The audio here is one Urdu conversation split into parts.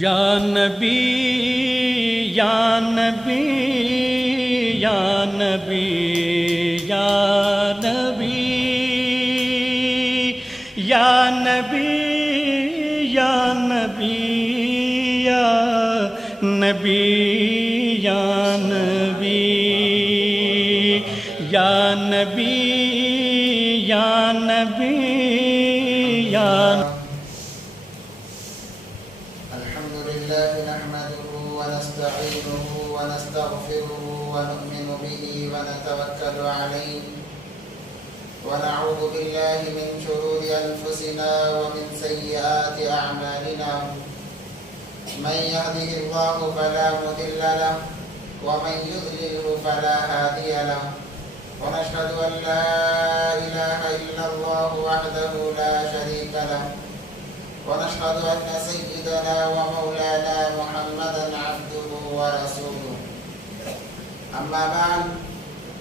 یا نبی یا نبی یا نبی یا نبی یا نبی یا نبی یا نبی یا نبی یا نبی یا نبی یا الحمد لله نحمده ونستعينه ونستغفره ونؤمن به ونتوكل عليه ونعوذ بالله من شرور أنفسنا ومن سيئات أعمالنا من يهده الله فلا مضل له ومن يضلله فلا هادي له ونشهد أن لا إله إلا الله وحده لا شريك له ونشهد أن سيدنا ومولانا محمدا عبده ورسوله أما بعد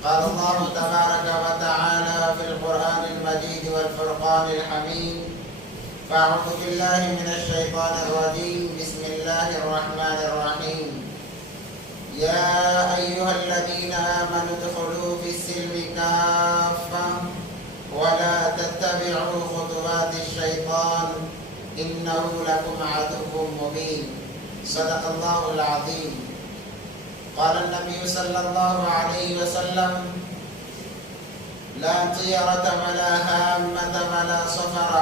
قال الله تبارك وتعالى في القرآن المجيد والفرقان الحميد فأعوذ بالله من الشيطان الرجيم بسم الله الرحمن الرحيم يا أيها الذين آمنوا ادخلوا في السلم كافة ولا تتبعوا خطوات الشيطان إنه لكم عدو مبين صدق الله العظيم قال النبي صلى الله عليه وسلم لا طيرة ولا هامة ولا صفر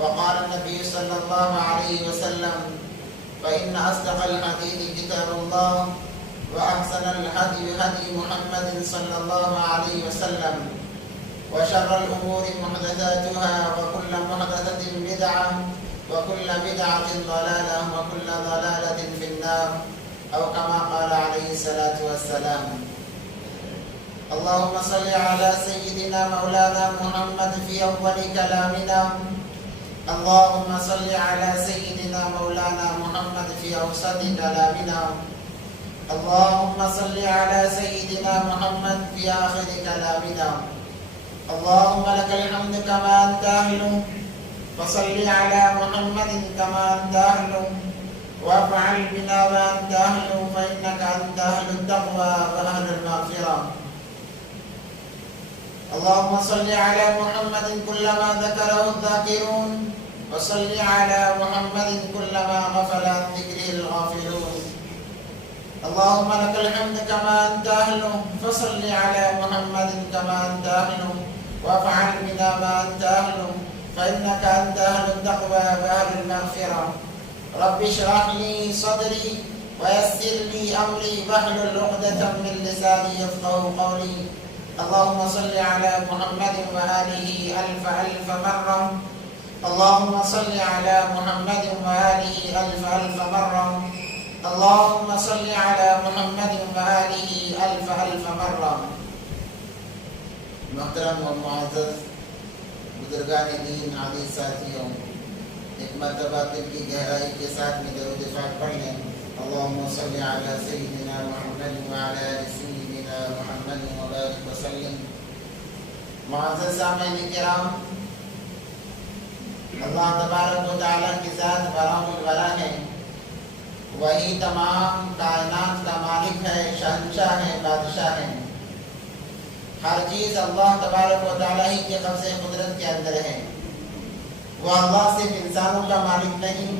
وقال النبي صلى الله عليه وسلم فإن أصدق الحديث كتاب الله وأحسن الهدي هدي محمد صلى الله عليه وسلم وشر الأمور محدثاتها وكل محدثة بدعة وكل بدعة ضلالة وكل ضلالة في النار أو كما قال عليه الصلاة والسلام اللهم صل على سيدنا مولانا محمد في أول كلامنا اللهم صل على سيدنا مولانا محمد في أوسط كلامنا اللهم صل على سيدنا محمد في آخر كلامنا اللهم لك الحمد كما أنت أهل فصل على محمد كما أنت أهل وافعل بنا وأنت أهل فإنك أنت أهل التقوى وأهل المغفرة اللهم صل على محمد كلما ذكره الذاكرون وصل على محمد كلما غفل عن ذكره الغافلون اللهم لك الحمد كما أنت أهل فصل على محمد كما أنت أهل وافعل بنا ما أنت أهل فإنك أنت أهل التقوى وأهل المغفرة رب اشرح لي صدري ويسر لي أمري واحلل عقدة من لساني يفقهوا قولي اللهم صل على محمد وآله ألف ألف مرة اللهم صل على محمد وآله ألف ألف مرة اللهم صل على محمد وآله ألف ألف مرة محترم و معزز بزرگان دین عزیز ساتھیوں ایک مرتبہ دل کی گہرائی کے ساتھ میں درود پاک پڑھ لیں اللهم صل على سيدنا محمد وعلى آل سيدنا محمد وبارك وسلم معزز سامعین کرام اللہ تبارک و تعالیٰ کی ذات برام الورا ہے وہی تمام کائنات کا مالک ہے شہنشاہ ہے بادشاہ ہے ہر چیز اللہ تبارک و تعالیٰ ہی کے قبضے قدرت کے اندر ہے وہ اللہ صرف انسانوں کا مالک نہیں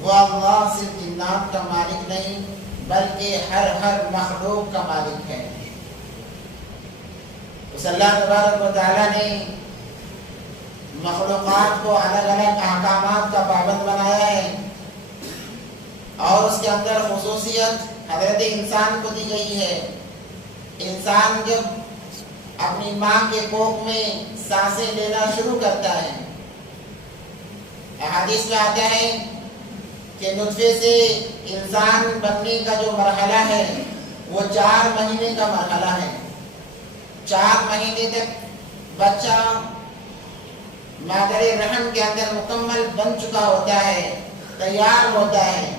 وہ اللہ صرف جنات کا مالک نہیں بلکہ ہر مخلوق کا مالک ہے اس اللہ تبارک و تعالیٰ نے مخلوقات کو الگ الگ احکامات کا پابند بنایا ہے اور اس کے اندر خصوصیت حضرت انسان کو دی گئی ہے انسان جب اپنی ماں کے کوکھ میں سانسیں لینا شروع کرتا ہے احادیث میں آتا ہے کہ نطفے سے انسان بننے کا جو مرحلہ ہے وہ 4 مہینے کا مرحلہ ہے 4 مہینے تک بچہ مادر رحم کے اندر مکمل بن چکا ہوتا ہے تیار ہوتا ہے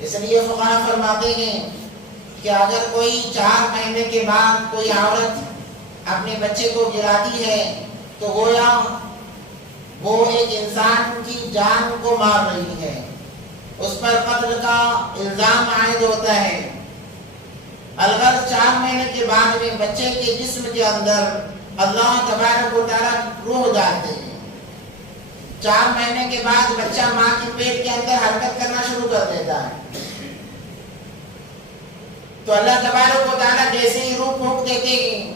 اس لیے فقہا فرماتے ہیں کہ اگر کوئی 4 مہینے کے بعد کوئی عورت اپنے بچے کو گراتی ہے تو گویا وہ ایک انسان کی جان کو مار رہی ہے اس پر قتل کا الزام عائد ہوتا ہے۔ الغرض 4 مہینے کے بعد میں بچے کے جسم کے اندر اللہ تبارک و تعالیٰ روح ڈالتے ہیں۔ 4 مہینے کے بعد بچہ ماں کے پیٹ کے اندر حرکت کرنا شروع کر دیتا ہے، تو اللہ تبارک و تعالیٰ جیسے ہی روح پھونک دیتے ہیں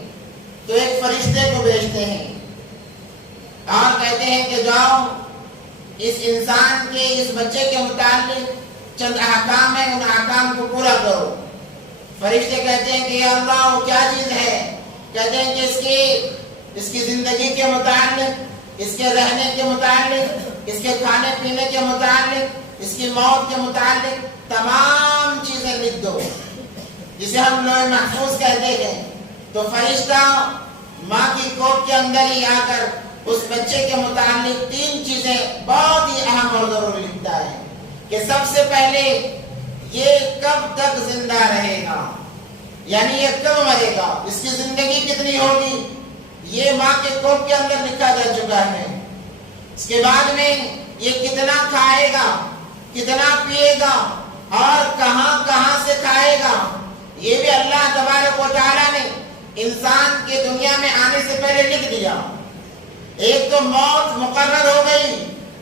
تو ایک فرشتے کو بھیجتے ہیں اور کہتے ہیں کہ جاؤ اس انسان کے، اس بچے کے متعلق چند احکام ہیں، ان احکام کو پورا کرو۔ فرشتے کہتے ہیں کہ یا اللہ وہ کیا چیز ہے؟ کہتے ہیں کہ اس کی زندگی کے متعلق، اس کے رہنے کے متعلق، اس کے کھانے پینے کے متعلق، اس کی موت کے متعلق تمام چیزیں لکھ دو، جسے ہم لوح محفوظ کہتے ہیں۔ تو فرشتہ ماں کی کوکھ کے اندر ہی آ کر اس بچے کے متعلق 3 چیزیں بہت ہی اہم اور ضروری لکھتا ہے کہ سب سے پہلے یہ کب تک زندہ رہے گا، یعنی یہ کب مرے گا، اس کی زندگی کتنی ہوگی، یہ ماں کے کوکھ کے اندر لکھا جا چکا ہے۔ اس کے بعد میں یہ کتنا کھائے گا، کتنا پیے گا اور کہاں کہاں سے کھائے گا، یہ بھی اللہ تبارک و تعالیٰ نے انسان کے دنیا میں آنے سے پہلے لکھ دیا۔ ایک تو موت مقرر ہو گئی،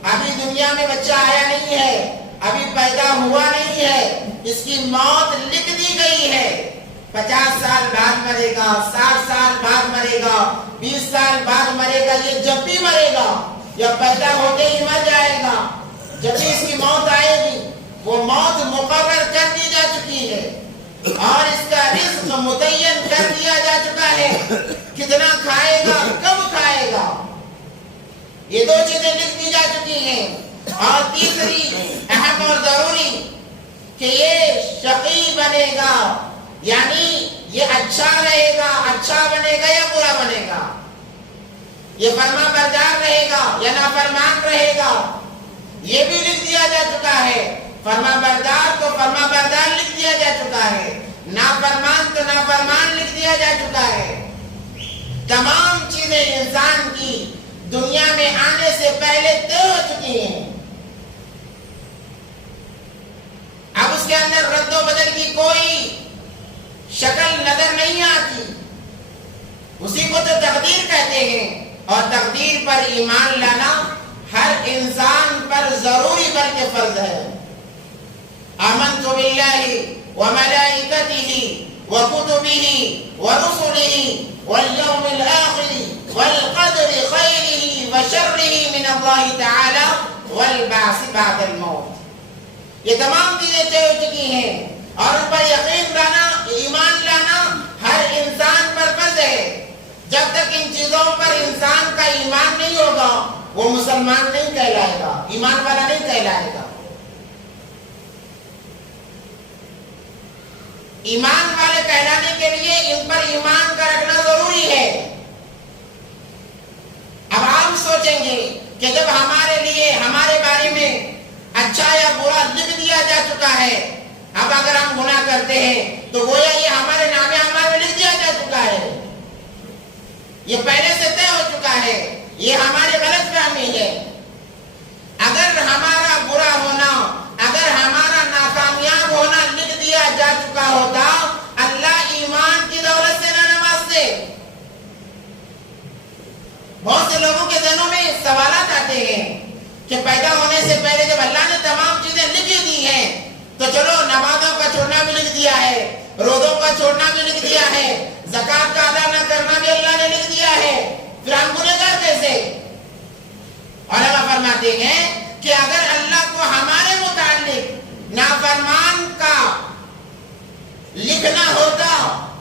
ابھی دنیا میں بچہ آیا نہیں ہے، ابھی پیدا ہوا نہیں ہے، اس کی موت لکھ دی گئی ہے۔ 50 سال بعد مرے گا، 60 سال بعد مرے گا، 20 سال بعد مرے گا، یہ جب بھی مرے گا یا پیدا ہوتے ہی مر جائے گا، جب بھی اس کی موت آئے گی وہ موت مقرر کر دی جا چکی ہے اور اس کا رزق متعین کر دیا جا چکا ہے، کتنا کھائے گا، کب کھائے گا، یہ 2 چیزیں لکھ دی جا چکی ہیں۔ اور تیسری اہم اور ضروری کہ یہ شقی بنے گا، یعنی یہ اچھا رہے گا، اچھا بنے گا یا برا بنے گا، یہ فرما بردار رہے گا یا نافرمان رہے گا، یہ بھی لکھ دیا جا چکا ہے۔ فرما بردار تو فرما بردار لکھ دیا جا چکا ہے، نافرمان تو نافرمان لکھ دیا جا چکا ہے۔ تمام چیزیں انسان کی دنیا میں آنے سے پہلے طے ہو چکی ہیں۔ اب اس کے اندر رد و بدل کی کوئی شکل نظر نہیں آتی، اسی کو تو تقدیر کہتے ہیں، اور تقدیر پر ایمان لانا ہر انسان پر ضروری بلکہ فرض ہے۔ آمنت باللہ وملائکتہ وکتبہ ورسلہ والیوم الآخر والقدر خیرہ وشرہ من اللہ تعالی والبعث بعد الموت۔ یہ تمام چیزیں طے ہو چکی ہیں اور ان پر یقین لانا، ایمان لانا ہر انسان پر فرض ہے۔ جب تک ان چیزوں پر انسان کا ایمان نہیں ہوگا وہ مسلمان نہیں کہلائے گا، ایمان والا نہیں کہلائے گا۔ ایمان والے کہلانے کے لیے ان پر ایمان کا رکھنا ضروری ہے۔ اب آپ سوچیں گے کہ جب ہمارے لیے، ہمارے بارے میں اچھا یا برا لکھ دیا جا چکا ہے، اب اگر ہم گناہ کرتے ہیں تو گویا یہ ہمارے نام اعمال میں لکھ دیا جا چکا ہے، یہ پہلے سے طے ہو چکا ہے، یہ ہماری غلط فہمی ہے۔ اگر ہمارا برا ہونا، اگر ہمارا ناکامیاب ہونا لکھ دیا جا چکا ہوتا، اللہ ایمان کی دولت سے نہ نوازتے۔ بہت سے لوگوں کے ذہنوں میں سوالات آتے ہیں کہ پیدا ہونے سے پہلے جب اللہ نے تمام چیزیں لکھ دی ہیں تو چلو نمازوں کا چھوڑنا بھی لکھ دیا ہے، روزوں کا چھوڑنا بھی لکھ دیا ہے، زکوٰۃ کا ادا نہ کرنا بھی اللہ نے لکھ دیا ہے، پھر ہم گنہگار کیسے؟ علماء فرماتے ہیں کہ اگر اللہ کو ہمارے متعلق نافرمان کا لکھنا ہوتا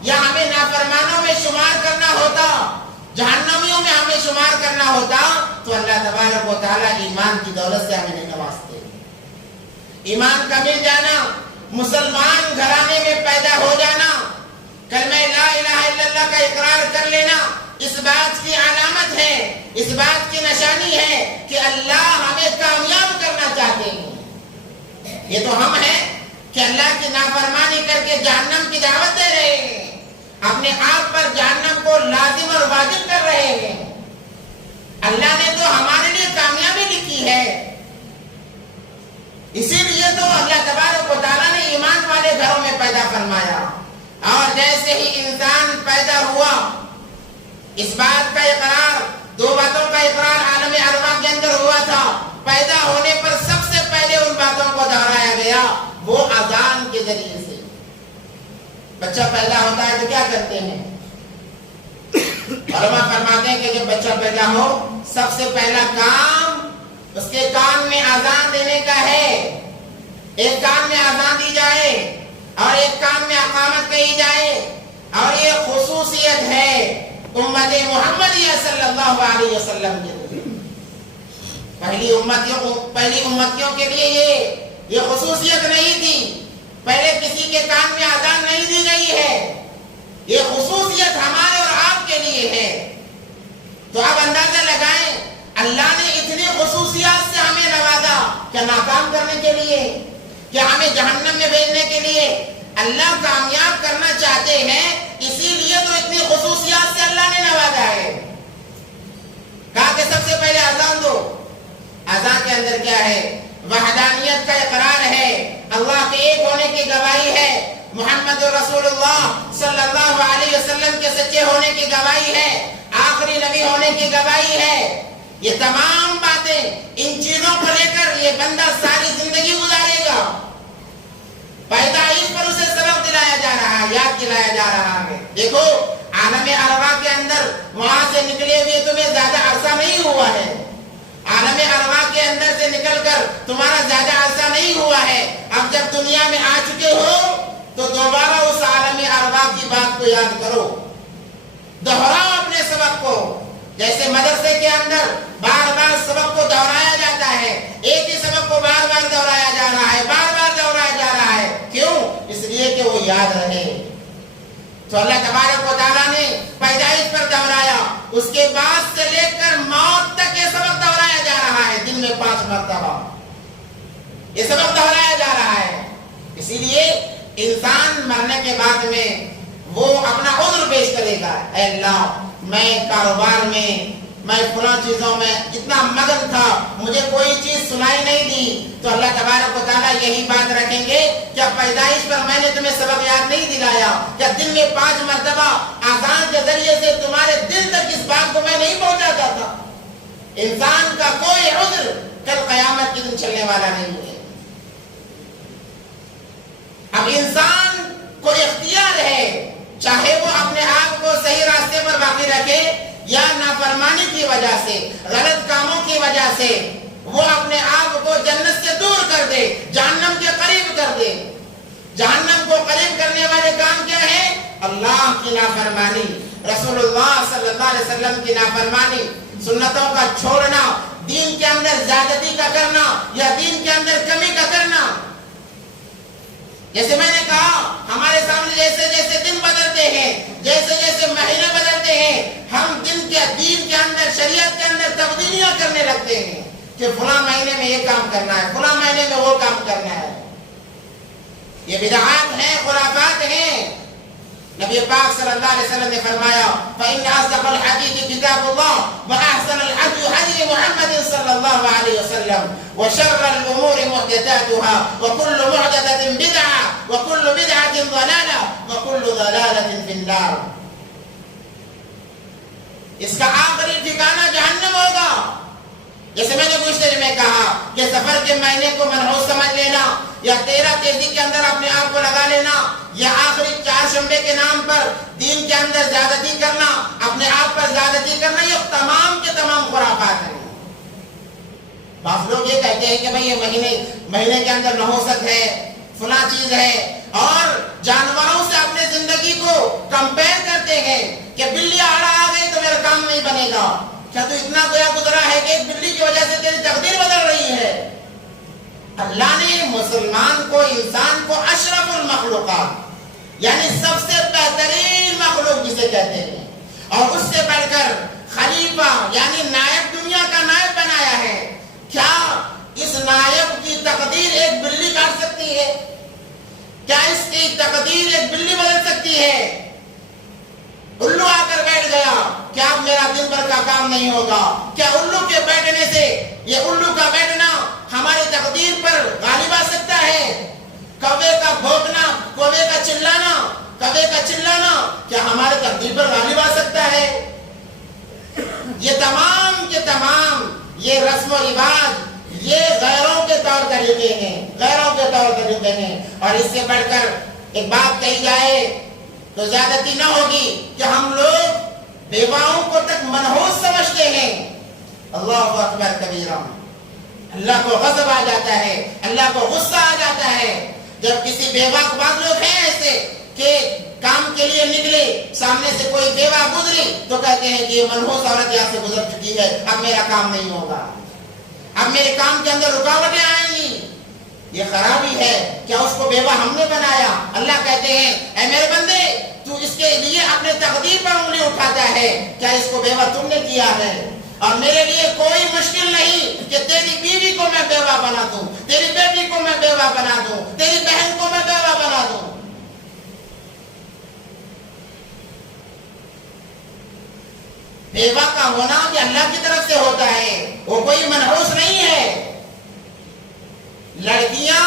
یا ہمیں نافرمانوں میں شمار کرنا ہوتا، جہنمیوں میں ہمیں شمار کرنا ہوتا، تو اللہ تبارک و تعالیٰ ایمان کی دولت سے ہمیں نہیں نوازتے۔ ایمان کا مل جانا، مسلمان گھرانے میں پیدا ہو جانا، کلمہ لا الہ الا اللہ کا اقرار کر لینا، اس بات کی علامت ہے، اس بات کی نشانی ہے کہ اللہ ہمیں کامیاب کرنا چاہتے ہیں۔ یہ تو ہم ہیں کہ اللہ کی نافرمانی کر کے جہنم کی دعوت دے رہے ہیں، اپنے آپ پر جہنم کو لازم اور واجب کر رہے ہیں۔ اللہ نے تو ہمارے لیے کامیابی لکھی ہے، اسی لیے لیے تو اللہ تبارک و تعالیٰ نے ایمان والے گھروں میں پیدا فرمایا. اور جیسے ہی انسان پیدا ہوا اس بات کا اقرار, دو باتوں کا اقرار عالم ارواح کے اندر ہوا تھا. پیدا ہونے پر سب سے پہلے ان باتوں کو دہرایا گیا, وہ اذان کے ذریعے سے. بچہ پیدا ہوتا ہے تو کیا کرتے ہیں؟ علماء فرماتے ہیں کہ جب بچہ پیدا ہو سب سے پہلا کام اس کے کان میں اذان دینے کا ہے. ایک کان میں اذان دی جائے اور ایک کان میں اقامت کہی جائے. اور یہ خصوصیت ہے امت محمدیہ صلی اللہ علیہ وسلم کے لیے. پہلی امتیوں کے لیے یہ خصوصیت نہیں تھی. پہلے کسی کے کان میں اذان نہیں دی گئی ہے. یہ خصوصیت ہمارے اور آپ کے لیے ہے. تو آپ اندازہ لگائیں اللہ نے اتنی خصوصیات سے ہمیں نوازا. کیا ناکام کرنے کے لیے؟ کیا ہمیں جہنم میں بھیجنے کے لیے؟ اللہ کامیاب کرنا چاہتے ہیں, اسی لیے تو اتنی خصوصیات سے اللہ نے نوازا ہے. کہا کہ سب سے پہلے اذان دو. اذان کے اندر کیا ہے؟ وحدانیت کا اقرار ہے, اللہ کے ایک ہونے کی گواہی ہے, محمد رسول اللہ صلی اللہ علیہ وسلم کے سچے ہونے کی گواہی ہے, آخری نبی ہونے کی گواہی ہے. یہ تمام باتیں, ان چیزوں کو لے کر یہ بندہ ساری زندگی گزارے گا. پیدائش پر اسے سبق دلایا جا رہا ہے, یاد دلایا جا رہا ہے. دیکھو عالم ارواح کے اندر وہاں سے نکلے ہوئے تمہیں زیادہ عرصہ نہیں ہوا ہے. عالم ارواح کے اندر سے نکل کر تمہارا زیادہ عرصہ نہیں ہوا ہے. اب جب دنیا میں آ چکے ہو تو دوبارہ اس عالم ارواح کی بات کو یاد کرو, دہراؤ اپنے سبق کو. جیسے مدرسے کے اندر بار بار سبق کو دہرایا جاتا ہے, ایک ہی سبق کو بار بار دہرایا جا رہا ہے, بار بار دہرایا جا رہا ہے. کیوں؟ اس لیے کہ وہ یاد رہے. تو اللہ تبارک و تعالیٰ نے پیدائش پر دہرایا, اس کے بعد سے لے کر موت تک یہ سبق دہرایا جا رہا ہے. دن میں 5 مرتبہ یہ سبق دہرایا جا رہا ہے. اسی لیے انسان مرنے کے بعد میں وہ اپنا عذر پیش کرے گا, اے اللہ میں کاروبار میں فلاں چیزوں میں اتنا مگن تھا, مجھے کوئی چیز سنائی نہیں دی. تو اللہ تبارک و تعالیٰ یہی بات رکھیں گے, کیا پیدائش پر میں نے تمہیں سبق یاد نہیں دلایا؟ کیا دن میں 5 مرتبہ اذان کے ذریعے سے تمہارے دل تک اس بات کو میں نہیں پہنچاتا تھا؟ انسان کا کوئی عذر کل قیامت کے دن چلنے والا نہیں ہے. اب انسان کو اختیار ہے, چاہے وہ اپنے آپ کو صحیح راستے پر باقی رکھے یا نافرمانی کی وجہ سے, غلط کاموں کی وجہ سے وہ اپنے آپ کو جنت سے دور کر دے, جہنم کے قریب کر دے. جہنم کو قریب کرنے والے کام کیا ہے؟ اللہ کی نافرمانی, رسول اللہ صلی اللہ علیہ وسلم کی نافرمانی, سنتوں کا چھوڑنا, دین کے اندر زیادتی کا کرنا یا دین کے اندر کمی کا کرنا. جیسے میں نے کہا ہمارے سامنے جیسے جیسے دن بدلتے ہیں, جیسے جیسے مہینے بدلتے ہیں, ہم دین کے اندر شریعت کے اندر تبدیلیاں کرنے لگتے ہیں کہ فلاں مہینے میں یہ کام کرنا ہے, فلاں مہینے میں وہ کام کرنا ہے. یہ بدعات ہیں, خرافات ہیں. نبی پاک صلی اللہ علیہ وسلم نے فرمایا فإن أصدق الحديث كتاب الله وأحسن الهدي هدي محمد صلی اللہ علیہ وسلم وشر الأمور محدثاتها وكل محدثة بدعة وكل بدعة ضلالة وكل ضلالة في النار. اس کا آخری ٹھکانہ جہنم ہوگا. جیسے میں نے گزشتہ میں کہا کہ سفر کے مہینے کو منحوس سمجھ لینا یا 13 تیزی کے اندر اپنے آپ کو لگا لینا یا آخری 4 شنبے کے نام پر دین کے اندر زیادتی کرنا, اپنے آپ پر زیادتی کرنا, یہ تمام کے تمام خرافات ہیں. بعض لوگ یہ کہتے ہیں کہ بھئی یہ مہینے کے اندر نحوست ہے, فلاں چیز ہے, اور جانوروں سے اپنے زندگی کو کمپیئر کرتے ہیں کہ بلی آڑا آ گئی تو میرا کام نہیں بنے گا. کیا تو اتنا گویا گزرا ہے کہ ایک بلی کی وجہ سے تیری تقدیر بدل رہی ہے؟ اللہ نے مسلمان کو, انسان کو اشرف المخلوقات یعنی سب سے بہترین مخلوق جسے کہتے ہیں, اور اس سے بڑھ کر خلیفہ یعنی نائب, دنیا کا نائب بنایا ہے. کیا اس نائب کی تقدیر ایک بلی کاٹ سکتی ہے؟ کیا اس کی تقدیر ایک بلی بدل سکتی ہے؟ الو آ کر بیٹھ گیا، کیا اب میرا دن بھر کا کام نہیں ہوگا؟ کیا الو کے بیٹھنے سے، یہ الو کا بیٹھنا ہماری تقدیر پر غالب آ سکتا ہے؟ کوے کا بھونکنا، کوے کا چلانا، کوے کا چلانا کیا ہمارے تقدیر پر غالب آ سکتا ہے؟ یہ تمام کے تمام یہ رسم و رواج، یہ غیروں کے طور طریقے ہیں، غیروں کے طور طریقے ہیں۔ اور اس سے بڑھ کر ایک بات کہی جائے تو زیادتی نہ ہوگی کہ ہم لوگ بیواؤں کو تک منحوس سمجھتے ہیں۔ اللہ اکبر کبیرہ، اللہ کو غضب آ جاتا ہے، اللہ کو غصہ آ جاتا ہے جب کسی بیوہ کو، بعض لوگ ہیں ایسے کہ کام کے لیے نکلے، سامنے سے کوئی بیوہ گزری تو کہتے ہیں کہ یہ منحوس عورت یہاں سے گزر چکی ہے، اب میرا کام نہیں ہوگا، اب میرے کام کے اندر رکاوٹیں آئیں گی۔ یہ خرابی ہے۔ کیا اس کو بیوہ ہم نے بنایا؟ اللہ کہتے ہیں اے میرے بندے، تو اس کے لیے اپنے تقدیر پر انگلی اٹھاتا ہے، کیا اس کو بیوہ تم نے کیا ہے؟ اور میرے لیے کوئی مشکل نہیں کہ تیری بیوی کو میں بیوہ بنا دوں، تیری بیٹی کو میں بیوہ بنا دوں، تیری بہن کو میں بیوہ بنا دوں۔ بیوہ کا ہونا یہ اللہ کی طرف سے ہوتا ہے، وہ کوئی منحوس نہیں ہے۔ لڑکیاں،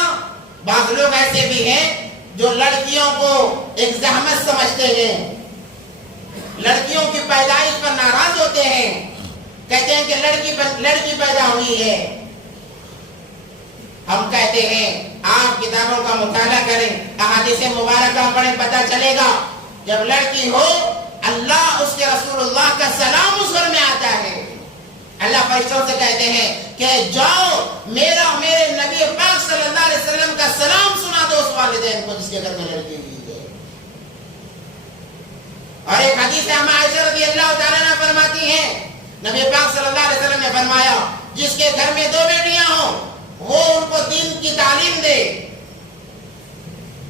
بعض لوگ ایسے بھی ہیں جو لڑکیوں کو ایک زحمت سمجھتے ہیں، لڑکیوں کی پیدائش پر ناراض ہوتے ہیں، کہتے ہیں کہ لڑکی پیدا ہوئی ہے۔ ہم کہتے ہیں آپ کتابوں کا مطالعہ کریں، احادیث مبارکہ پڑھیں، پتہ چلے گا جب لڑکی ہو اللہ، اس کے رسول اللہ کا سلام اس گھر میں آتا ہے۔ اللہ فرشتوں سے کہتے ہیں کہ جاؤ میرا، میرے نبی پاک صلی اللہ علیہ وسلم کا سلام سنا دو اس والدین کو جس کے گھر میں لڑکی ہوئی ہے۔ اور ایک حدیث اما عائشہ رضی اللہ تعالیٰ عنہ فرماتی ہیں، نبی پاک صلی اللہ علیہ وسلم نے فرمایا جس کے گھر میں 2 بیٹیاں ہوں وہ ان کو دین کی تعلیم دے،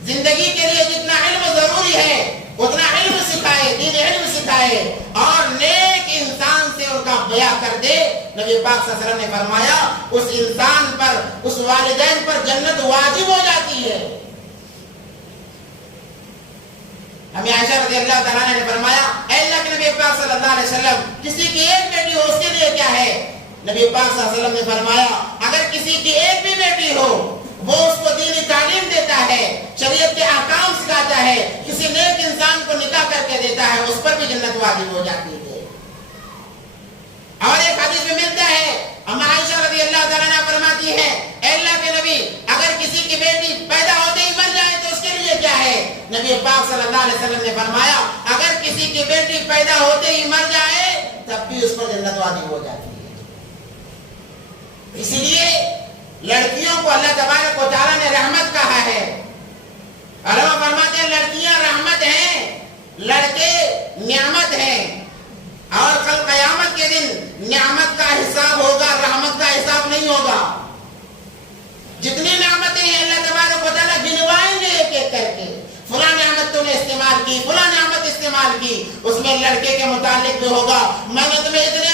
زندگی کے لیے جتنا علم ضروری ہے اتنا علم سکھائے، دین علم سکھائے، اور نیک انسان سے ان کا بیاہ کر دے۔ نبی پاک صلی اللہ علیہ وسلم نے فرمایا اس انسان پر، اس والدین پر جنت واجب ہو جاتی ہے۔ ہمیں عائشہ رضی اللہ تعالیٰ نے فرمایا اے اللہ کے نبی پاک صلی اللہ علیہ وسلم، کسی کی ایک بیٹی ہو اس کے لیے کیا ہے؟ نبی پاک صلی اللہ علیہ وسلم نے فرمایا اگر کسی کی ایک بھی بیٹی ہو وہ اس کو دینی تعلیم دیتا ہے، شریعت کے احکام سکھاتا ہے، کسی نیک انسان کو نکاح کر کے دیتا ہے، اس پر بھی جنت واجب ہو جاتی ہے۔ اور ایک حدیث میں ملتا ہے، اما عائشہ رضی اللہ تعالیٰ عنہ فرماتی ہے اے اللہ کے نبی اگر کسی کی بیٹی پیدا ہوتے ہی مر جائے تو اس کے لیے کیا ہے؟ نبی پاک صلی اللہ علیہ وسلم نے فرمایا اگر کسی کی بیٹی پیدا ہوتے ہی مر جائے تب بھی اس پر جنت واجب ہو جاتی ہے۔ اسی لیے لڑکیوں کو اللہ تبارک و تعالیٰ نے رحمت کہا ہے۔ علماء فرماتے ہیں لڑکیاں رحمت ہیں، لڑکے نعمت ہیں، اور کل قیامت کے دن نعمت کا حساب ہوگا، رحمت کا حساب نہیں ہوگا۔ جتنی نعمتیں ہیں اللہ تبارک و تعالیٰ گنوائیں گے ایک ایک کر کے، فلاں نعمت تو نے استعمال کی، فلاں نعمت استعمال کی، اس میں لڑکے کے متعلق بھی ہوگا میں نے تمہیں اتنے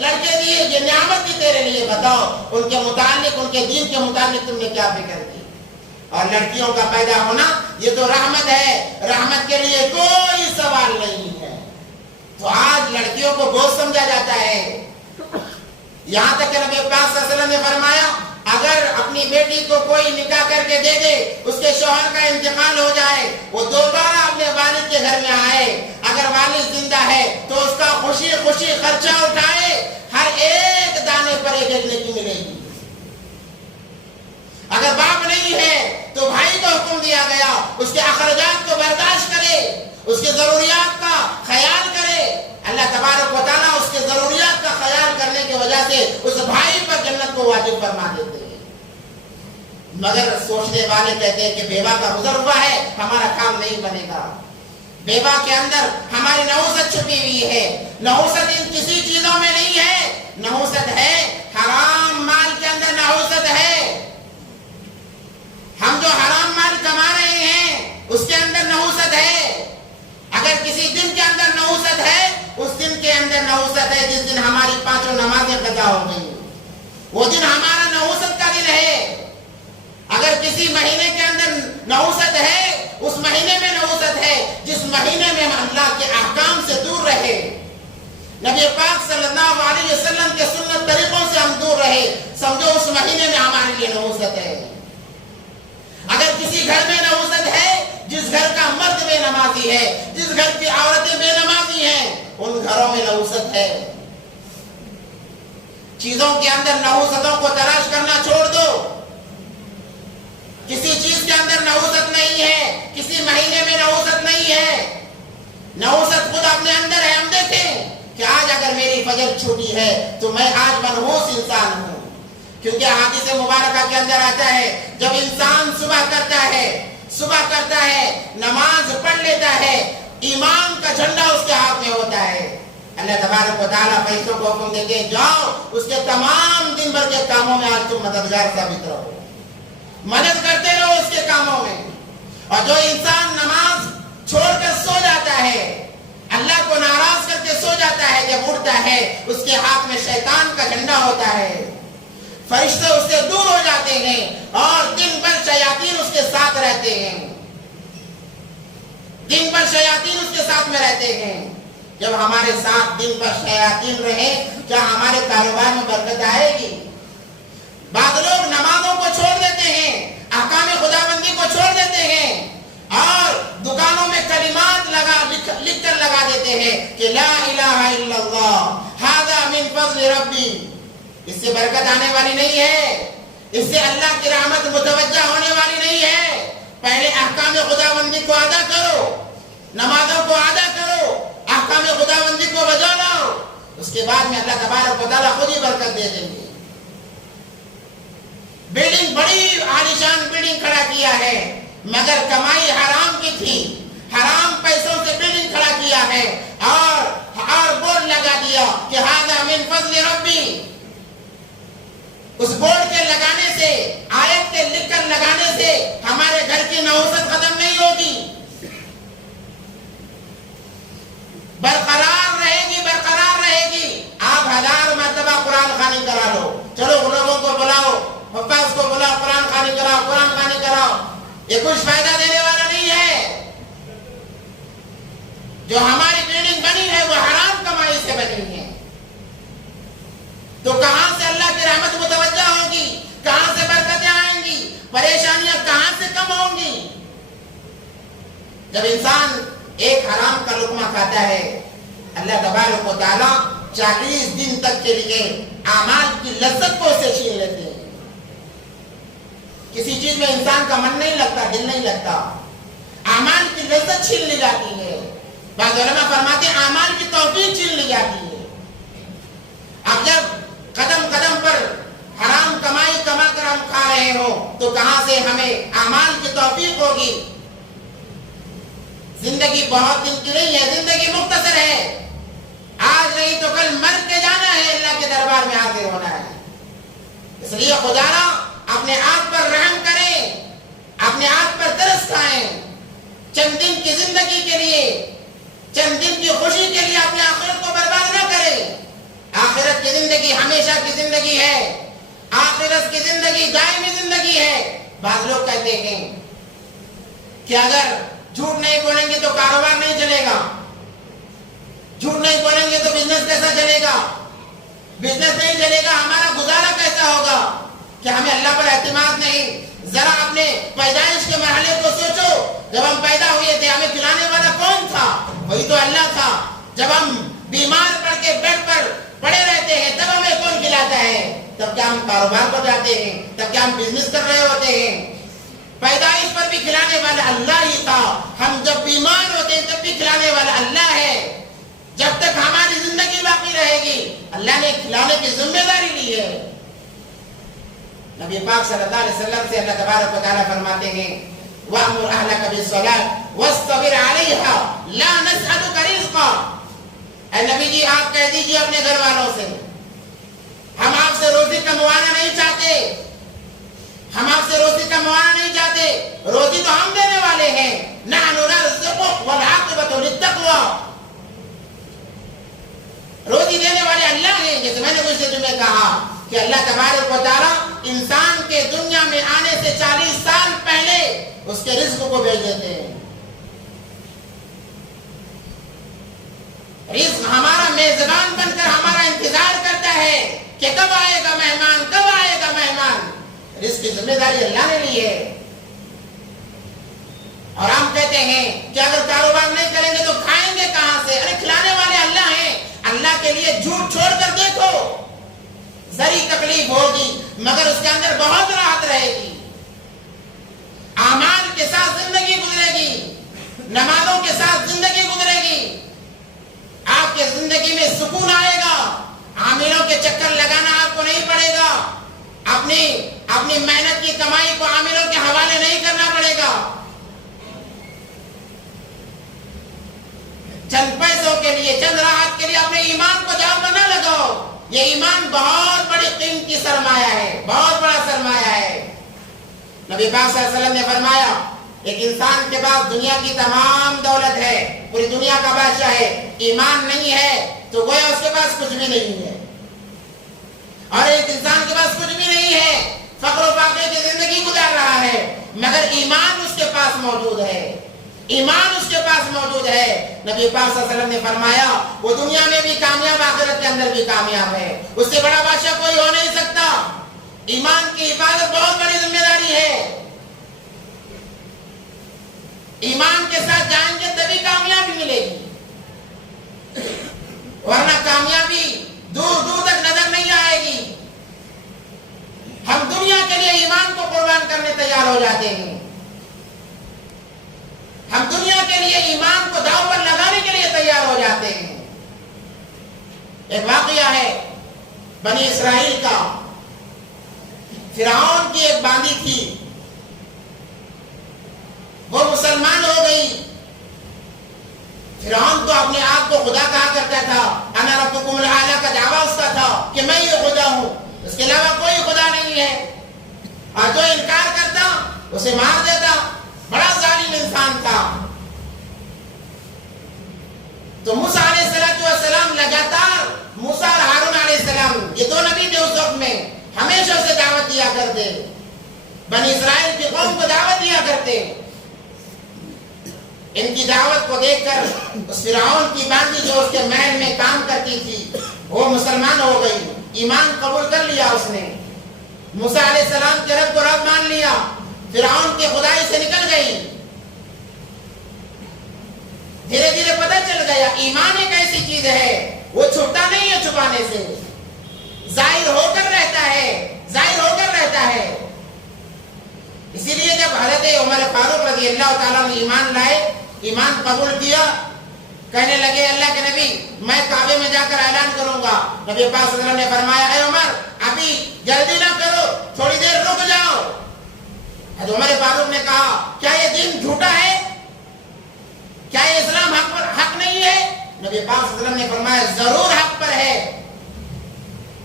لڑکے دیے، یہ نعمت کی تیرے لیے، بتاؤ ان کے متعلق، ان کے دین کے متعلق تم نے کیا فکر کی۔ اور لڑکیوں کا پیدا ہونا یہ تو رحمت ہے، رحمت کے لیے کوئی سوال نہیں ہے۔ تو آج لڑکیوں کو بوجھ سمجھا جاتا ہے، یہاں تک کہ نبی پاک صلی اللہ علیہ وسلم نے فرمایا اگر اپنی بیٹی کو کوئی نکاح کر کے دے دے، اس کے شوہر کا انتقال ہو جائے، وہ دوبارہ اپنے والد کے گھر میں آئے، اگر والد زندہ ہے تو اس کا خوشی خوشی خرچہ اٹھائے، ہر ایک دانے پر ایک ایک نیکی ملے گی۔ اگر باپ نہیں ہے تو بھائی کو حکم دیا گیا اس کے اخراجات کو برداشت کرے، اس کے ضروریات کا خیال کرے۔ اللہ تبارک و تعالیٰ اس کے ضروریات کا خیال کرنے کی وجہ سے اس بھائی پر جنت کو واجب فرما دیتے ہیں۔ مگر سوچنے والے کہتے ہیں کہ بیوہ کا گزر ہوا ہے ہمارا کام نہیں بنے گا۔ بیوہ کے اندر ہماری نحوست چھپی ہوئی ہے۔ نحوست ان کسی چیزوں میں نہیں ہے، نحوست ہے حرام مال کے اندر، نحوست ہے ہم جو حرام مال کما رہے ہیں اس کے اندر نحوست ہے۔ اگر کسی دن کے اندر نحوست ہے، اس دن کے اندر نحوست ہے جس دن ہماری 5 نمازیں قضا ہو گئی، وہ دن ہمارا نحوست کا دن ہے۔ اگر کسی مہینے کے اندر نحوست ہے اس مہینے میں نحوست ہے جس مہینے میں ہم اللہ کے احکام سے دور رہے، نبی پاک صلی اللہ علیہ وسلم کے سنت طریقوں سے ہم دور رہے، سمجھو اس مہینے میں ہمارے لیے نحوست ہے۔ اگر کسی گھر میں نحوست ہے، جس گھر کا مرد بے نمازی ہے، جس گھر کی عورتیں بے نمازی ہیں، ان گھروں میں نحوست ہے۔ چیزوں کے اندر نحوستوں کو تلاش کرنا چھوڑ دو۔ کسی چیز کے اندر نحوست نہیں ہے، کسی مہینے میں نحوست نہیں ہے۔ نحوست خود اپنے اندر ہے۔ ہم دیکھیں کہ آج اگر میری فجر چھوٹی ہے تو میں آج منحوس انسان ہوں، کیونکہ حدیث مبارکہ کے اندر آتا ہے جب انسان صبح کرتا ہے نماز پڑھ لیتا ہے، ایمان کا جھنڈا اس کے ہاتھ میں ہوتا ہے، اللہ تبارک و تعالیٰ فرشتوں کو حکم دیتے ہیں جاؤ اس کے تمام دن بھر کے کاموں میں آج تم مددگار ثابت رہو، مدد کرتے رہو اس کے کاموں میں۔ اور جو انسان نماز چھوڑ کر سو جاتا ہے، اللہ کو ناراض کر کے سو جاتا ہے، جب اٹھتا ہے اس کے ہاتھ میں شیطان کا جھنڈا ہوتا ہے، فرشتے اس سے دور ہو جاتے ہیں اور دن بھر شیاطین اس کے ساتھ رہتے ہیں، دن بھر شیاطین اس کے ساتھ میں رہتے ہیں۔ جب ہمارے ساتھ دن بھر شیاطین رہے کیا ہمارے کاروبار میں برکت آئے گی؟ بعض لوگ نمازوں کو چھوڑ دیتے ہیں، احکام خداوندی کو چھوڑ دیتے ہیں اور دکانوں میں کلمات لکھ کر لگا دیتے ہیں کہ لا الہ الا اللہ ھذا من فضل ربی۔ اس سے برکت آنے والی نہیں ہے، اس سے اللہ کی رحمت متوجہ ہونے والی نہیں ہے۔ پہلے احکام خداوندی کو ادا کرو، نمازوں کو ادا کرو، احکام خداوندی کو بجا لاؤ، اس کے بعد میں اللہ تبارک و تعالیٰ خود ہی برکت دے دیں گے۔ بلڈنگ بڑی عالیشان بلڈنگ کھڑا کیا ہے مگر کمائی حرام کی تھی، حرام پیسوں سے بلڈنگ کھڑا کیا ہے اور بورڈ لگا دیا کہ ھذا من فضل ربی۔ اس بورڈ کے لگانے سے، آیت کے لکھ کر لگانے سے ہمارے گھر کی نحوست ختم نہیں ہوگی، برقرار رہے گی، برقرار رہے گی۔ آپ 1000 مرتبہ قرآن خوانی کرا لو، چلو لوگوں کو بلاؤ، حفاظ کو بلاؤ، قرآن خوانی کراؤ، قرآن خوانی کراؤ، یہ کچھ فائدہ دینے والا نہیں ہے۔ جو ہماری بلڈنگ بنی ہے وہ حرام کمائی سے بنی ہے، تو کہاں سے اللہ کی رحمت متوجہ ہوگی؟ کہاں سے برکتیں آئیں گی؟ پریشانیاں کہاں سے کم ہوں گی؟ جب انسان ایک حرام کا لقمہ کھاتا ہے، اللہ تبارک و تعالیٰ 40 دن تک کے لیے اعمال کی لذت کو اسے چھین لیتے ہیں۔ کسی چیز میں انسان کا من نہیں لگتا، دل نہیں لگتا، اعمال کی لذت چھین لی جاتی ہے۔ بعض علماء فرماتے ہیں اعمال کی توفیق چھین لی جاتی ہے۔ اب جب قدم قدم پر حرام کمائی کما کر ہم کھا رہے ہوں تو کہاں سے ہمیں اعمال کی توفیق ہوگی؟ زندگی بہت دن کی نہیں ہے، زندگی مختصر ہے، آج نہیں تو کل مر کے جانا ہے، اللہ کے دربار میں حاضر ہونا ہے۔ اس لیے خدا اپنے آپ پر رحم کریں، اپنے آپ پر ترس کھائیں، چند دن کی زندگی کے لیے، چند دن کی خوشی کے لیے اپنے آخرت کو برباد نہ کریں۔ آخرت کی زندگی ہمیشہ کی زندگی ہے، آخرت کی زندگی دائمی زندگی ہے۔ بعض لوگ کہتے ہیں کہ اگر جھوٹ نہیں بولیں گے تو کاروبار نہیں چلے گا، جھوٹ نہیں بولیں گے تو بزنس کیسا چلے گا، بزنس نہیں چلے گا، ہمارا گزارا کیسا ہوگا؟ کہ ہمیں اللہ پر اعتماد نہیں۔ ذرا اپنے پیدائش کے مرحلے کو سوچو، جب ہم پیدا ہوئے تھے ہمیں کھلانے والا کون تھا؟ وہی تو اللہ تھا۔ جب ہم بیمار پڑ کے بیڈ پر پڑے رہتے ہیں تب ہمیں کون کھلاتا ہے؟ تب کیا ہم کاروبار پر جاتے ہیں؟ تب کیا ہم بزنس کر رہے ہوتے ہیں؟ پیدائش پر بھی کھلانے والا اللہ ہی تھا، ہم جب بیمار ہوتے ہیں تب بھی کھلانے والا اللہ ہے۔ جب تک ہماری زندگی باقی رہے گی اللہ نے کھلانے کی ذمہ داری لی ہے۔ نبی پاک صلی اللہ علیہ وسلم سے اللہ تبارک و تعالیٰ فرماتے ہیں وَأْمُرْ أَهْلَكَ بِالصَّلَاةِ وَاسْتَبِرْ عَلَيْهَا لَا نَسْأَلُكَ رِزْقًا۔ اے نبی جی آپ کہہ دیجئے اپنے گھر والوں سے ہم آپ سے روزی کموانا نہیں چاہتے، ہم آپ سے روزی کموانا نہیں چاہتے، روزی تو ہم دینے والے ہیں۔ نَحْنُ نَرْزُقُكَ وَالْعَاقِبَةُ لِلتَّقْوَىٰ، روزی دینے والے اللہ ہیں۔ جیسے میں نے پچھلے جمعے کہا کہ اللہ تبارک و تعالیٰ انسان کے دنیا میں آنے سے 40 سال پہلے اس کے رزق رزق کو بھیج دیتے ہیں. رزق ہمارا میزبان بن کر ہمارا انتظار کرتا ہے کہ کب آئے گا مہمان, کب آئے گا مہمان. رزق کی ذمہ داری اللہ نے لی ہے. اور ہم کہتے ہیں کہ اگر کاروبار نہیں کریں گے تو کھائیں گے کہاں سے؟ ارے کھلانے والے اللہ ہیں. اللہ کے لیے جھوٹ چھوڑ کر دیکھو, ذری تکلیف ہوگی مگر اس کے اندر بہت راحت رہے گی. اعمال کے ساتھ زندگی گزرے گی, نمازوں کے ساتھ زندگی گزرے گی, آپ کے زندگی میں سکون آئے گا. عاملوں کے چکر لگانا آپ کو نہیں پڑے گا. اپنی محنت کی کمائی کو عاملوں کے حوالے نہیں کرنا پڑے گا. چند پیسوں کے لیے, چند راحت کے لیے اپنے ایمان کو داؤ پر نہ لگاؤ. یہ ایمان بہت بڑی قیمتی سرمایہ ہے, بہت بڑا سرمایہ ہے. نبی پاک صلی اللہ علیہ وسلم نے فرمایا ایک انسان کے پاس دنیا کی تمام دولت ہے, پوری دنیا کا بادشاہ ہے, ایمان نہیں ہے تو گویا اس کے پاس کچھ بھی نہیں ہے. اور ایک انسان کے پاس کچھ بھی نہیں ہے, فقر و فاقے کی زندگی گزار رہا ہے, مگر ایمان اس کے پاس موجود ہے, ایمان اس کے پاس موجود ہے. نبی پاک صلی اللہ علیہ وسلم نے فرمایا وہ دنیا میں بھی کامیاب, آخرت کے اندر بھی کامیاب ہے. اس سے بڑا بادشاہ کوئی ہو نہیں سکتا. ایمان کی حفاظت بہت بڑی ذمہ داری ہے. ایمان کے ساتھ جائیں گے تبھی کامیابی ملے گی, ورنہ کامیابی دور دور تک نظر نہیں آئے گی. ہم دنیا کے لیے ایمان کو قربان کرنے تیار ہو جاتے ہیں. ہم دنیا کے لیے ایمان کو داؤ پر لگانے کے لیے تیار ہو جاتے ہیں. ایک واقعہ ہے بنی اسرائیل کا. فرعون کی ایک باندی تھی, وہ مسلمان ہو گئی. فرعون تو اپنے آپ کو خدا کہا کرتا تھا, انا ربکم الاعلی کا دعویٰ اس کا تھا کہ میں یہ خدا ہوں, اس کے علاوہ کوئی خدا نہیں ہے. اور جو انکار کرتا اسے مار دیتا. بڑا ظالم انسان تھا. تو موسیٰ علیہ السلام لگاتار, موسیٰ اور ہارون علیہ السلام یہ دو نبی تھے اس وقت میں, ہمیشہ اسے دعوت دیا کرتے, بنی اسرائیل کی قوم کو دعوت دیا کرتے. ان کی دعوت کو دیکھ کر اس فرعون کی باندی جو اس کے محل میں کام کرتی تھی وہ مسلمان ہو گئی, ایمان قبول کر لیا اس نے. موسیٰ علیہ السلام کے رب کو رب مان لیا, فرعون کی خدائی سے نکل گئی. دھیرے دھیرے پتہ چل گیا ایمان ایک ایسی چیز ہے وہ چھپتا نہیں ہے چھپانے سے, ظاہر ہو کر رہتا ہے, ظاہر ہو کر رہتا ہے. اسی لیے جب حضرت عمر فاروق رضی اللہ تعالیٰ نے ایمان لائے, ایمان قبول کیا, کہنے لگے اللہ کے نبی میں کعبے میں جا کر اعلان کروں گا. نبی پاک صلی اللہ علیہ وسلم نے فرمایا اے عمر ابھی جلدی نہ کرو, تھوڑی دیر رک جاؤ. حضرت عمر فاروق نے کہا کیا یہ دین جھوٹا ہے, کیا یہ اسلام حق نہیں ہے؟ نبی پاک صلی اللہ علیہ وسلم نے فرمایا ضرور حق پر ہے,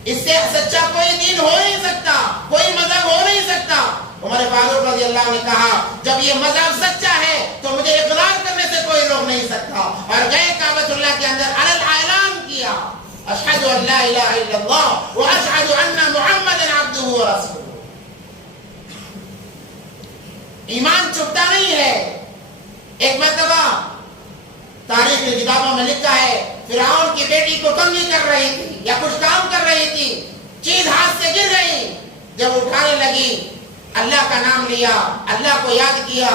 اس سے سچا کوئی دین ہو نہیں سکتا, کوئی مذہب ہو نہیں سکتا. عمر فاروق رضی اللہ عنہ نے کہا جب یہ مذہب سچا ہے تو مجھے اقرار کرنے سے کوئی روک نہیں سکتا. اور گئے کعبۃ اللہ کے اندر اعلان کیا اشہد ان لا الہ الا اللہ واشہد ان محمدا عبدہ ورسولہ. ایمان چھپتا نہیں ہے. ایک مرتبہ تاریخ کی کتابوں میں لکھا ہے فرعون کی بیٹی کو کنگھی کر رہی تھی یا کچھ کام کر رہی تھی, چیز ہاتھ سے گر گئی. جب اٹھانے لگی اللہ کا نام لیا, اللہ کو یاد کیا.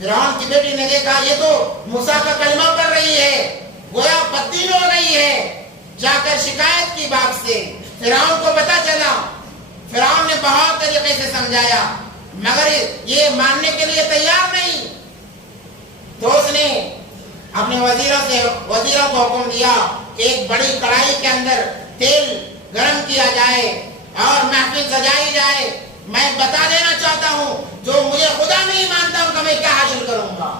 فرعون کی بیٹی نے دیکھا یہ تو موسیٰ کا کلمہ پڑھ رہی ہے, گویا بددین ہو گئی ہے. جا کر شکایت کی باپ سے, فرعون کو پتا چلا. فرعون نے بہت طریقے سے سمجھایا مگر یہ ماننے کے لیے تیار نہیں. تو اس نے اپنے وزیروں کو حکم دیا کہ ایک بڑی کڑھائی کے اندر تیل گرم کیا جائے اور محفل سجائی جائے. میں بتا دینا چاہتا ہوں جو مجھے خدا نہیں مانتا ان کا میں کیا حاصل کروں گا.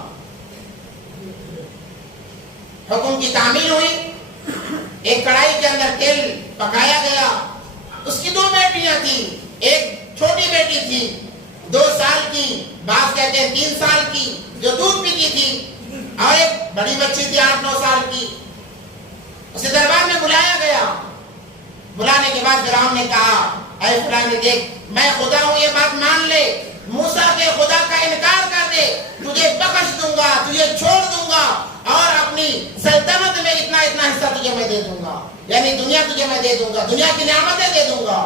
حکم کی تعمیل ہوئی, ایک کڑھائی کے اندر تیل پکایا گیا. اس کی دو بیٹیاں تھیں, ایک چھوٹی بیٹی تھی 2 سال کی, بعض کہتے ہیں 3 سال کی جو دودھ پیتی تھی, اور ایک بڑی بچی تھی 8-9 سال کی. اسے دربار میں بلایا گیا. بلانے کے بعد فرعون نے کہا اے فلاں دیکھ میں خدا ہوں یہ بات مان لے, موسیٰ کے خدا کا انکار کر دے تجھے چھوڑ دوں گا اور اپنی سلطنت میں اتنا اتنا حصہ تجھے میں دے دوں گا، یعنی دنیا تجھے میں دے دوں گا، دنیا کی نعمتیں دے دوں گا۔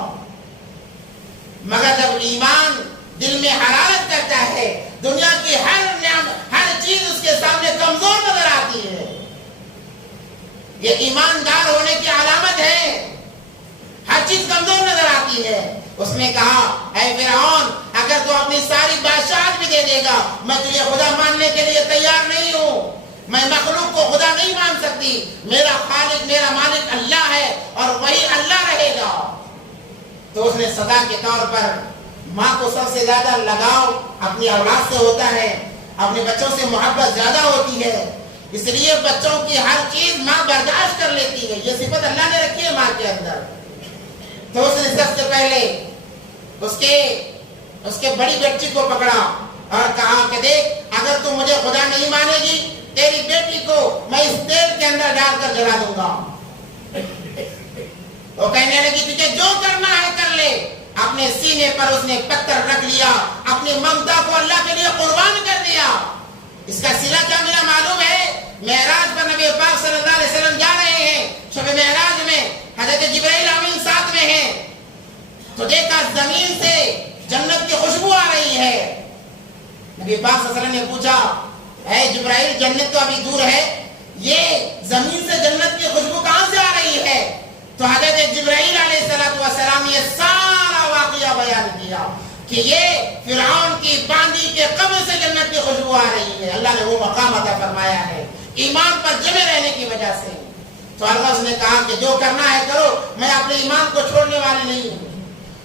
مگر جب ایمان دل میں حرارت کرتا ہے، دنیا کی ہر چیز اس کے سامنے کمزور نظر آتی ہے۔ یہ ایماندار ہونے کی علامت ہے، ہر چیز کمزور نظر آتی ہے۔ اس نے کہا اے فرعون، اگر تو اپنی ساری بادشاہت بھی دے دے گا، میں تجھے خدا ماننے کے لیے تیار نہیں ہوں۔ میں مخلوق کو خدا نہیں مان سکتی، میرا خالق میرا مالک اللہ ہے اور وہی اللہ رہے گا۔ تو اس نے سزا کے طور پر، ماں کو سب سے زیادہ لگاؤ اپنی اولاد سے ہوتا ہے، اپنے بچوں سے محبت زیادہ ہوتی ہے، اس لیے بچوں کی ہر چیز ماں برداشت کر لیتی ہے۔ یہ صفت اللہ نے رکھی ہے ماں کے اندر۔ تو اس نے سب سے پہلے اس کے بڑی بچی کو پکڑا اور کہا کہ دیکھ، اگر تو مجھے خدا نہیں مانے گی، تیری بیٹی کو میں اس تیل کے اندر ڈال کر جلا دوں گا۔ وہ کہنے لگی تجھے جو کرنا ہے کر لے۔ اپنے سینے پر اس نے پتھر رکھ لیا، اپنی ممتا کو اللہ کے لیے قربان کر دیا۔ اس کا صلہ کیا ملا معلوم ہے؟ معراج پر نبی پاک صلی اللہ علیہ وسلم جا رہے ہیں، شب معراج میں حضرت جبرائیل امین ساتھ میں ہیں، تو دیکھا زمین سے جنت کی خوشبو آ رہی ہے۔ نبی پاک صلی اللہ علیہ وسلم نے پوچھا اے جبرائیل، جنت تو ابھی دور ہے، یہ زمین سے جنت کی خوشبو کہاں سے آ رہی ہے؟ تو حضرت جبرائیل علیہ السلام نے یہ سارا واقعہ بیان کیا کہ یہ فرعون کی باندی کے قبر سے جنت کی خوشبو آ رہی ہے۔ اللہ نے وہ مقام عطا فرمایا ہے ایمان پر جمے رہنے کی وجہ سے۔ تو اللہ نے کہا کہ جو کرنا ہے کرو، میں اپنے ایمان کو چھوڑنے والی نہیں ہوں۔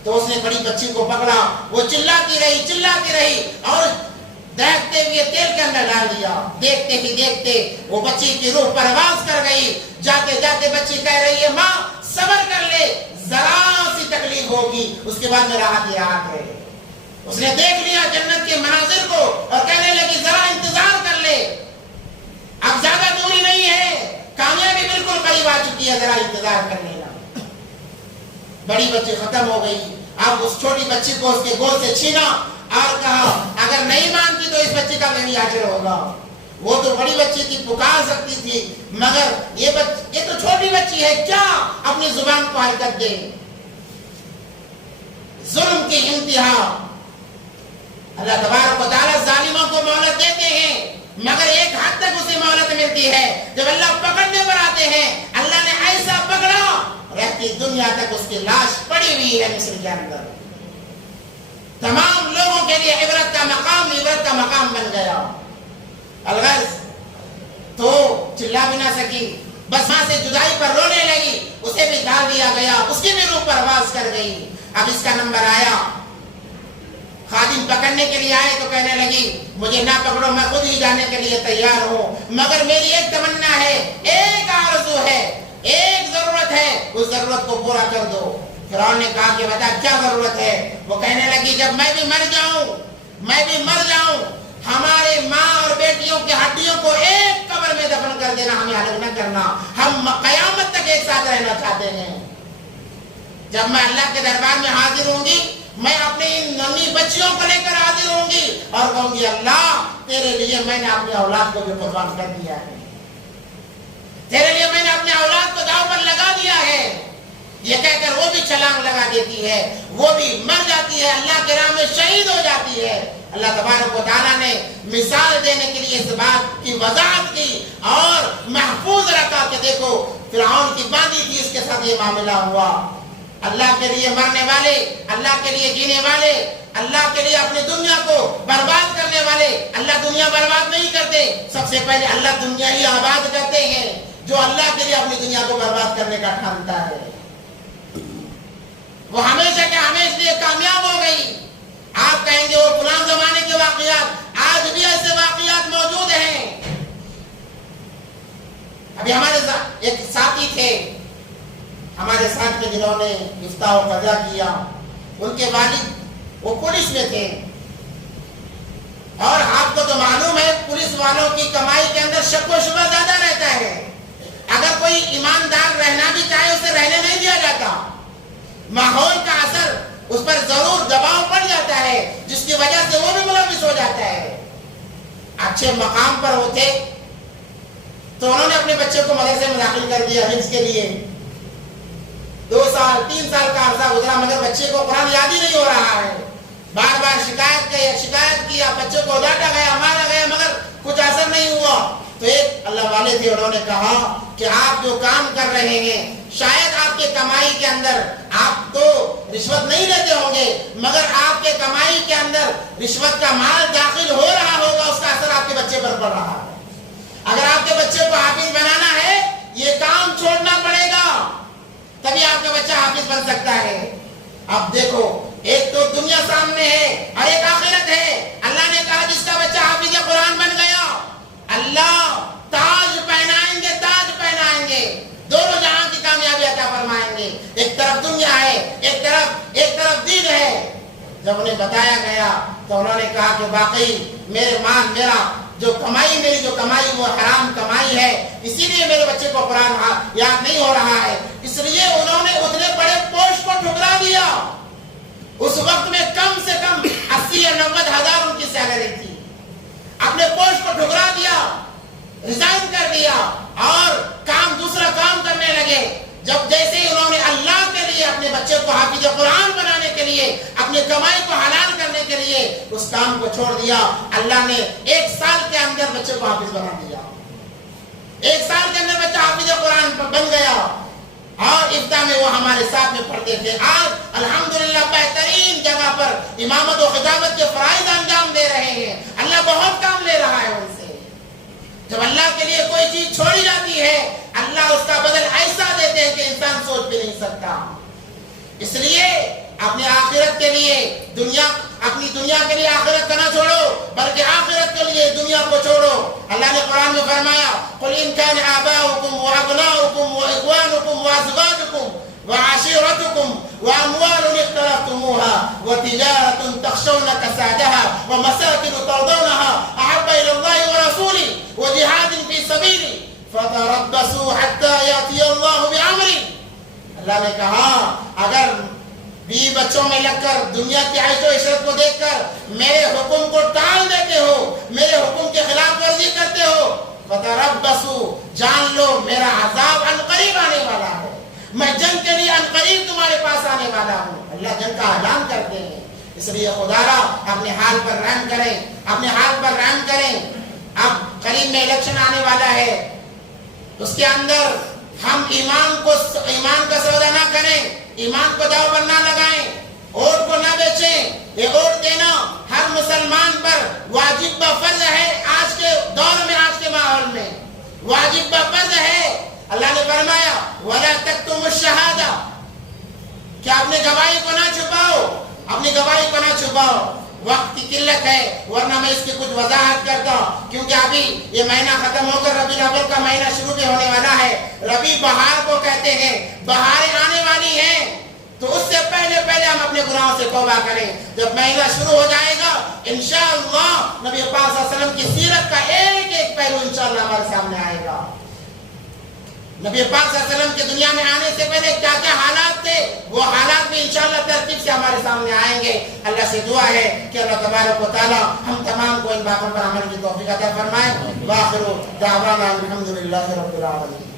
تو اس نے بڑی بچی کو پکڑا، وہ چلاتی رہی اور دیکھتے ہوئے تیل کے اندر ڈال دیا۔ دیکھتے ہی دیکھتے وہ بچی کی روح پرواز کر گئی۔ جاتے جاتے بچی کہہ رہی ہے ماں صبر کر لے، ذرا سی تکلیف ہوگی، اس کے بعد میرا ہاتھ ہے۔ اس نے دیکھ لیا جنت کے مناظر کو اور کہنے لگی ذرا انتظار کر لے، اب زیادہ دوری نہیں ہے، کامیابی بالکل قریب آ چکی ہے، ذرا انتظار کر لینا۔ بڑی بچی ختم ہو گئی۔ اب اس چھوٹی بچی کو اس کے گود سے چھینا اور کہا اگر نہیں مانتی تو اس بچی کا بھی آخر ہوگا۔ وہ تو بڑی بچی تھی، پکار سکتی تھی، مگر یہ تو چھوٹی بچی ہے، کیا اپنی زبان کو حرکت دے؟ ظلم کی انتہا۔ اللہ تبارک و تعالیٰ ظالموں کو مہلت دیتے ہیں، مگر ایک حد تک اسے مہلت ملتی ہے۔ جب اللہ پکڑنے پر آتے ہیں، اللہ نے ایسا پکڑا، رہتی دنیا تک اس کی لاش پڑی ہوئی ہے مصر کے اندر۔ تمام لوگوں کے لیے عبرت کا مقام بن گیا۔ الغرض تو چلا بھی نہ سکی، بس ماں سے جدائی پر رونے لگی، اسے بھی ڈال دیا گیا، اس کی بھی روح پرواز کر گئی۔ اب اس کا نمبر آیا، خادم پکڑنے کے لیے آئے تو کہنے لگی مجھے نہ پکڑو، میں خود ہی جانے کے لیے تیار ہوں، مگر میری ایک تمنا ہے، ایک آرزو ہے، ایک ضرورت ہے، اس ضرورت کو پورا کر دو۔ فرعون نے کہا کہ بتا کیا ضرورت ہے؟ وہ کہنے لگی جب میں بھی مر جاؤں، ہمارے ماں اور بیٹیوں کی ہڈیوں کو ایک قبر میں دفن کر دینا، ہمیں الگ نہ کرنا، ہم قیامت تک ایک ساتھ رہنا چاہتے ہیں۔ جب میں اللہ کے دربار میں حاضر ہوں گی، میں اپنی ننھی بچیوں کو لے کر حاضر ہوں گی اور کہوں گی اللہ تیرے لیے میں نے اپنی اولاد کو بھی قربان کر دیا ہے، تیرے لیے میں نے اپنے اولاد کو داؤ پر لگا دیا ہے۔ یہ کہہ کر وہ بھی چھلانگ لگا دیتی ہے، وہ بھی مر جاتی ہے، اللہ کے راہ میں شہید ہو جاتی ہے۔ اللہ تبارک و تعالیٰ نے مثال دینے کے لیے اس بات کی وضاحت کی اور محفوظ رکھا کہ دیکھو فرعون کی باندھی تھی، اس کے ساتھ یہ معاملہ ہوا۔ اللہ کے لیے مرنے والے، اللہ کے لیے جینے والے، اللہ کے لیے اپنی دنیا کو برباد کرنے والے، اللہ دنیا برباد نہیں کرتے، سب سے پہلے اللہ دنیا ہی آباد کرتے ہیں۔ جو اللہ کے لیے اپنی دنیا کو برباد کرنے کا ٹھانتا ہے وہ ہمیشہ کے ہمیشہ کامیاب ہو گئی۔ آپ کہیں گے وہ پرانے زمانے کے واقعات، آج بھی ایسے واقعات موجود ہیں۔ ابھی ہمارے ساتھ ایک ساتھی تھے، ہمارے ساتھ کے جنہوں نے افتاء و قضا کیا، ان کے والد وہ پولیس میں تھے، اور آپ کو تو معلوم ہے پولیس والوں کی کمائی کے اندر شک و شبہ زیادہ رہتا ہے۔ اگر کوئی ایماندار رہنا بھی چاہے اسے رہنے نہیں دیا جاتا، ماحول کا اثر اس پر ضرور دباؤ پڑ جاتا ہے، جس کی وجہ سے وہ بھی ملوث ہو جاتا ہے۔ اب اچھے مقام پر ہوتے تو انہوں نے اپنے بچے کو مدرسے میں داخل کر دیا حفظ کے لیے. 2 سال 3 سال کا عرصہ گزرا مگر بچے کو قرآن یاد ہی نہیں ہو رہا ہے. بار بار شکایت کیا, بچے کو ڈانٹا گیا, مارا گیا, مگر کچھ اثر نہیں ہوا. تو ایک اللہ والے تھے, انہوں نے کہا کہ آپ جو کام کر رہے ہیں شاید آپ کے کمائی کے اندر آپ تو رشوت نہیں لیتے ہوں گے, مگر آپ کے کمائی کے اندر رشوت کا مال داخل ہو رہا ہوگا, اس کا اثر آپ کے بچے پر پڑ رہا ہے. اگر آپ کے بچے کو حافظ بنانا ہے یہ کام چھوڑنا پڑے گا, تبھی آپ کا بچہ حافظ بن سکتا ہے. اب دیکھو, ایک تو دنیا سامنے ہے اور ایک آخرت ہے. اللہ نے کہا جس کا بچہ حافظ قرآن بن گیا اللہ تاج پہنائیں گے, تاج پہنائیں گے, دونوں جہاں کی کامیابی عطا فرمائیں گے. ایک طرف دنیا ہے, ایک طرف دین ہے. جب انہیں بتایا گیا تو انہوں نے کہا کہ واقعی میرا جو کمائی وہ حرام کمائی ہے, اسی لیے میرے بچے کو قرآن یاد نہیں ہو رہا ہے. اس لیے انہوں نے اتنے بڑے پوسٹ کو ٹھکرا دیا. اس وقت میں کم سے کم 80 یا 90 ہزار ان کی سیلری تھی. اپنے پوسٹ کو ٹھکرا دیا, ریزائن کر دیا اور دوسرا کام کرنے لگے. جب جیسے ہی انہوں نے اللہ کے لیے اپنے بچے کو حافظ قرآن بنانے کے لیے, اپنے کمائی کو حلال کرنے کے لیے اس کام کو چھوڑ دیا, اللہ نے 1 سال کے اندر بچے کو حافظ بنا دیا. 1 سال کے اندر بچہ حافظ قرآن بن گیا اور افتاح میں وہ ہمارے ساتھ میں پڑھتے تھے. آج الحمدللہ بہترین جگہ پر امامت و خطابت کے فرائض انجام دے رہے ہیں. اللہ بہت کام لے رہا ہے ان سے. جب اللہ کے لیے کوئی چیز چھوڑی جاتی ہے اللہ اس کا بدل ایسا دیتے ہیں کہ انسان سوچ بھی نہیں سکتا. اس لیے اپنے آخرت کے لیے اپنی دنیا کے لیے آخرت کا نہ چھوڑو, بلکہ آخرت کے لیے دنیا کو چھوڑو. اللہ نے قرآن میں فرمایا قل ان كان آباؤكم وابناؤكم واخوانكم وازواجكم وعشيرتكم واموال اقترفتموها وتجارة تخشون كسادها ومساكن ترضونها احب الى الله ورسوله وجهاد في سبيله فتربصوا حتى ياتي الله بامره. اللہ نے کہا اگر بیوی بچوں میں لگ کر دنیا کی عیش و عشرت کو دیکھ کر میرے حکم کو ٹال دیتے ہو, میرے حکم کے خلاف ورزی کرتے ہو, فتربصوا جان لو میرا عذاب عنقریب آنے والا ہے, میں جنگ کے لیے عنقریب تمہارے پاس آنے والا ہوں. اللہ جنگ کا اعلان کرتے ہیں. اس لیے خدا را اپنے حال پر رحم کریں, اپنے حال پر رحم کریں. اب قریب میں الیکشن آنے والا ہے, اس کے اندر ہم ایمان کا سودا نہ کریں, ایمان کو داؤ پر نہ لگائیں, ووٹ کو نہ بیچیں. یہ ووٹ دینا ہر مسلمان پر واجب و فرض ہے. آج کے دور میں, آج کے ماحول میں واجب و فرض ہے. اللہ نے فرمایا وَلَا تَكْتُمُوا الشَّهَادَةَ, کہ اپنے گواہی کو نہ چھپاؤ, اپنی گواہی کو نہ چھپاؤ. وقت کی قلت ہے ورنہ میں اس کی کچھ وضاحت کرتا ہوں, کیونکہ ابھی یہ مہینہ ختم ہو کر ربیع الاول کا مہینہ شروع بھی ہونے والا ہے. ربیع بہار کو کہتے ہیں, بہاریں آنے والی ہیں, تو اس سے پہلے ہم اپنے گناہوں سے توبہ کریں. جب مہینہ شروع ہو جائے گا انشاءاللہ نبی پاک صلی اللہ علیہ وسلم کی سیرت کا ایک ایک پہلو انشاءاللہ ہمارے سامنے آئے گا. نبی پاک صلی اللہ علیہ وسلم کے دنیا میں آنے سے پہلے کیا کیا حالات تھے, وہ حالات بھی انشاءاللہ ترتیب سے ہمارے سامنے آئیں گے. اللہ سے دعا ہے کہ اللہ تبارک و تعالی ہم تمام کو ان باتوں پر عمل کی توفیق عطا فرمائے. وآخر دعوانا الحمدللہ رب العالمین.